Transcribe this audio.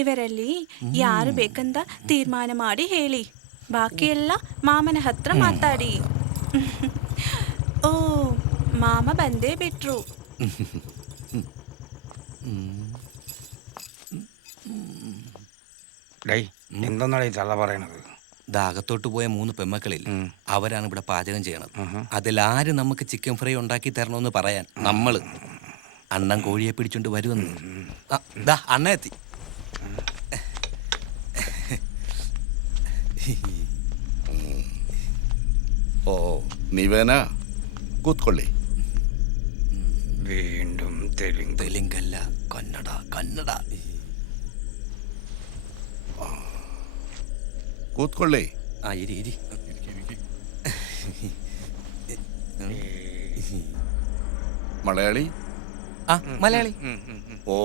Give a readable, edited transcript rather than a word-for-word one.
ಇವರಲ್ಲಿ ಯಾರು ಬೇಕಂತ ತೀರ್ಮಾನ ಮಾಡಿ ಹೇಳಿ. ಬಾಕಿ ಎಲ್ಲ ಮಾಮನ ಹತ್ರ ಮಾತಾಡಿ. ಓ, മാമ ಬಂದೇ ಬಿಟ್ರು. എന്തെന്നാണ് ഈ തള്ള പറയണത്? ദാഹത്തോട്ട് പോയ 3 പെമ്മക്കളിൽ അവരാണ് ഇവിടെ പാചകം ചെയ്യണത്. അതിലാര് നമുക്ക് ചിക്കൻ ഫ്രൈ ഉണ്ടാക്കി തരണമെന്ന് പറയാൻ നമ്മള് അണ്ണൻ കോഴിയെ പിടിച്ചോണ്ട് വരുമെന്ന്. അണ്ണ എത്തി. ഓ, നീവേന കൂത്തൊള്ളി. വീണ്ടും തെലുങ്കല്ല, കന്നഡ കന്നഡ. കൂത്തൊള്ളി. ആ, ഇരി ഇരി. മലയാളി? ആ, മലയാളി. ഓ,